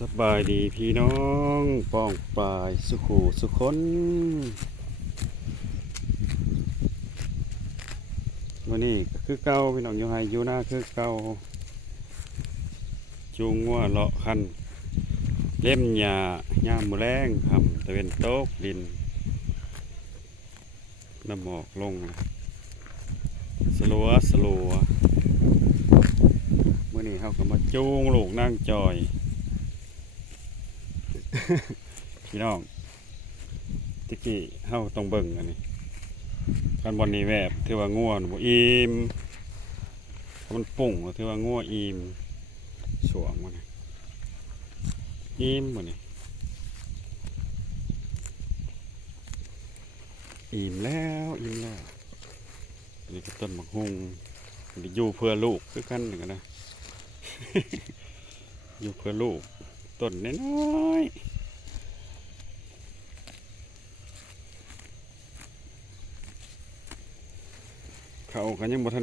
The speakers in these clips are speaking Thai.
สบายดีพี่น้องป้องปลายสุขูสุคนวันนี้ก็คือเก่าพี่น้องอยู่ไฮอยู่หน้าคือเก่าจูงงัวเลาะคันเล่มหญ้ามือแรงทำตะเวนโต๊กดินน้ำหมอกลงสลัวเมื่อนี้เขาก็มาจูงลูกนั่งจอย พี่น้องตะกี้เฮาต้องเบิ่งอันนี้คันบอลนี้แบบถือว่างัวบ่อิ่มมันปุ่งก็ถือว่างัวอิ่มสวงมันอิ่มบ่นี่อิ่มแล้วนี่ก็ต้นมะฮุงนี่อยู่เพื่อลูกคือกันนี่ก็นะ อยู่เพื่อลูกต้นน้อยเขากันยังบ่ทัน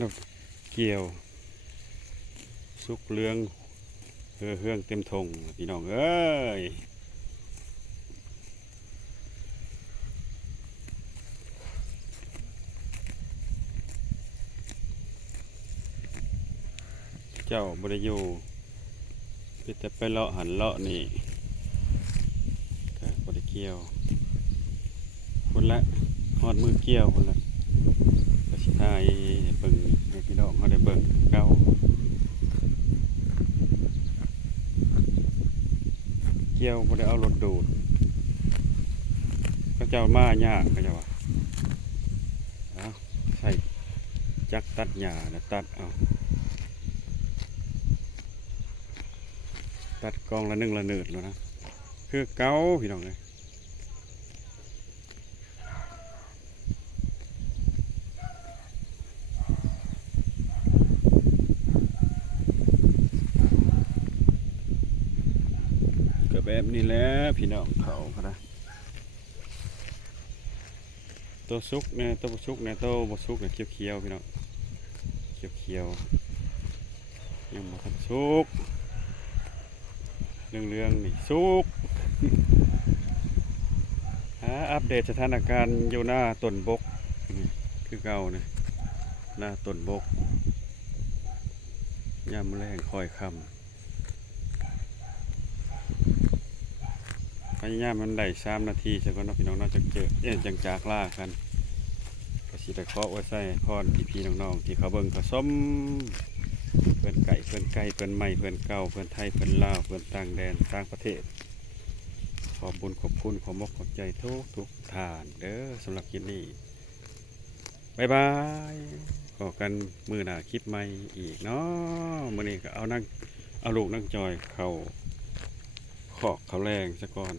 เกี่ยวสุกเรืองเฮืองเต็มทงพี่น้องเอ้ยเจ้าบ่ได้อยู่พี่แต่ไปเลาะหันเลาะนี่ก็บ่ได้เกี่ยวคนละฮอดมือเกี่ยวคนละก็สิถ่ายให้เบิ่งให้พี่น้องเขาได้เบิ่งเก่าเกี่ยวบ่ได้เอารถดูดก็เจ้ามายากก็จะว่าเอาใส่จักตัดหญ้าแล้วตัดเอาตัดกองละ1ละเนิดแล้วนะคือเก่าพี่น้องเลยก็แบบนี้แหละพี่น้องเขาก็นะตัวซุกเนี่ยตัวบ่ซุกเนี่ยตัวบ่ซุกเนี่ยเขียวๆพี่น้องเขียวยังบ่ทันซุกเรื่องนี่ซุก อัปเดตสถานการณ์อยู่หน้าต้นบกนี่คือเก่าเนี่ยหน้าต้นบกยามแรงคอยคำพยายามมันได้3 นาทีจะก็น้องพี่น้องน่าจะเจอจังจากล่ากันก็สิได้ขอไว้ใส่พรพี่น้องๆที่เขาเบิ่งเขาส้มเพื่อนไก่เพื่อนใหม่เพื่อนเก่าเพื่อนไทยเพื่อนลาวเพื่อนต่างแดนต่างประเทศขอบบุญขอบคุณขอมกขอบใจทุกทานเด้อสำหรับคลิปนี้บ๊ายบายขอกันมือหน้าคลิปใหม่อีกเนาะมื้อนี้ก็เอาลูกนั่งจอยเขาขอกเขาแรงซะก่อน